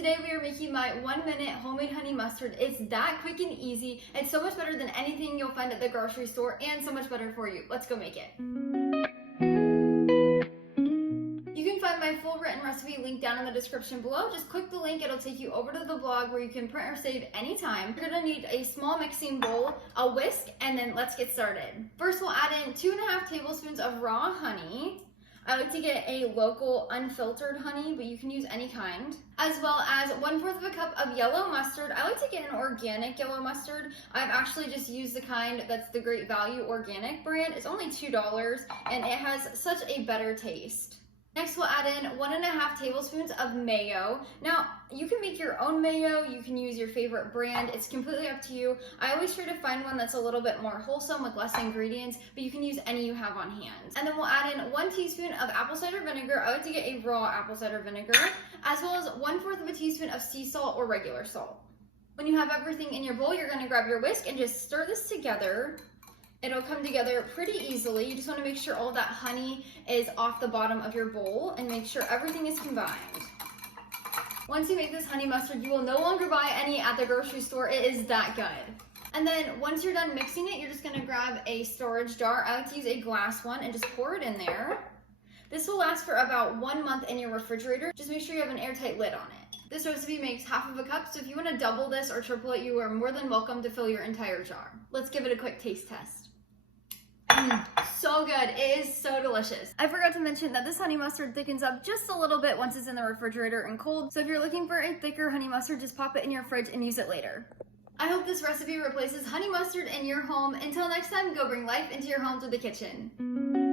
Today we are making my 1-minute homemade honey mustard. It's that quick and easy. It's so much better than anything you'll find at the grocery store and so much better for you. Let's go make it. You can find my full written recipe linked down in the description below. Just click the link, it'll take you over to the blog where you can print or save anytime. You're gonna need a small mixing bowl, a whisk, and then let's get started. First we'll add in 2.5 tablespoons of raw honey. I like to get a local unfiltered honey, but you can use any kind. As well as 1/4 cup of yellow mustard. I like to get an organic yellow mustard. I've actually just used the kind that's the Great Value organic brand. It's only $2 and it has such a better taste. Next we'll add in 1.5 tablespoons of mayo. Now you can make your own mayo, you can use your favorite brand, it's completely up to you. I always try to find one that's a little bit more wholesome with less ingredients, but you can use any you have on hand. And then we'll add in 1 teaspoon of apple cider vinegar. I like to get a raw apple cider vinegar, as well as 1/4 teaspoon of sea salt or regular salt. When you have everything in your bowl, you're gonna grab your whisk and just stir this together. It'll come together pretty easily. You just want to make sure all of that honey is off the bottom of your bowl and make sure everything is combined. Once you make this honey mustard, you will no longer buy any at the grocery store. It is that good. And then once you're done mixing it, you're just going to grab a storage jar. I like to use a glass one and just pour it in there. This will last for about 1 month in your refrigerator. Just make sure you have an airtight lid on it. This recipe makes 1/2 cup, so if you want to double this or triple it, you are more than welcome to fill your entire jar. Let's give it a quick taste test. So good. It is so delicious. I forgot to mention that this honey mustard thickens up just a little bit once it's in the refrigerator and cold. So if you're looking for a thicker honey mustard, just pop it in your fridge and use it later. I hope this recipe replaces honey mustard in your home. Until next time, go bring life into your home through the kitchen.